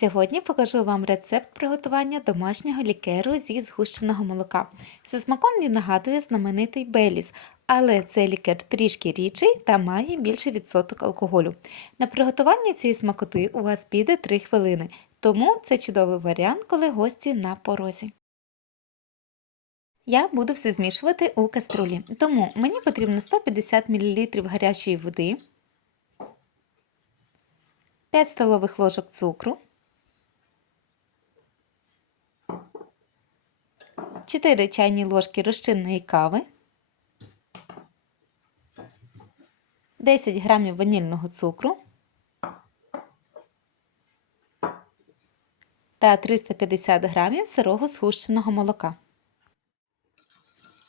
Сьогодні покажу вам рецепт приготування домашнього лікеру зі згущеного молока. За смаком він нагадує знаменитий Беліс, але цей лікер трішки рідший та має більший відсоток алкоголю. На приготування цієї смакоти у вас піде 3 хвилини, тому це чудовий варіант, коли гості на порозі. Я буду все змішувати у каструлі, тому мені потрібно 150 мл гарячої води, 5 столових ложок цукру, 4 чайні ложки розчинної кави, 10 грамів ванільного цукру та 350 грамів сирого згущеного молока.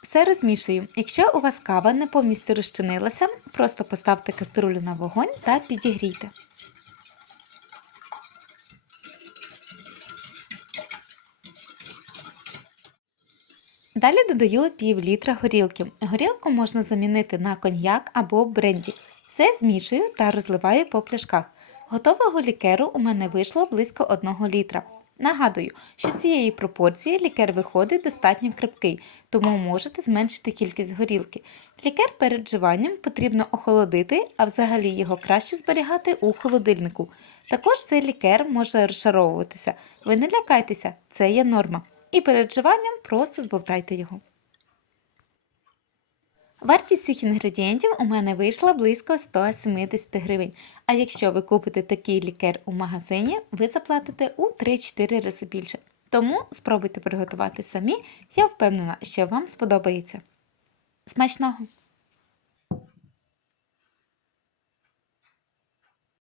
Все розмішую. Якщо у вас кава не повністю розчинилася, просто поставте каструлю на вогонь та підігрійте. Далі додаю пів літра горілки. Горілку можна замінити на коньяк або бренді. Все змішую та розливаю по пляшках. Готового лікеру у мене вийшло близько 1 літра. Нагадую, що з цієї пропорції лікер виходить достатньо крепкий, тому можете зменшити кількість горілки. Лікер перед вживанням потрібно охолодити, а взагалі його краще зберігати у холодильнику. Також цей лікер може розшаровуватися. Ви не лякайтеся, це є норма. І передживанням просто збовтайте його. Вартість всіх інгредієнтів у мене вийшла близько 170 гривень. А якщо ви купите такий лікер у магазині, ви заплатите у 3-4 рази більше. Тому спробуйте приготувати самі, я впевнена, що вам сподобається. Смачного!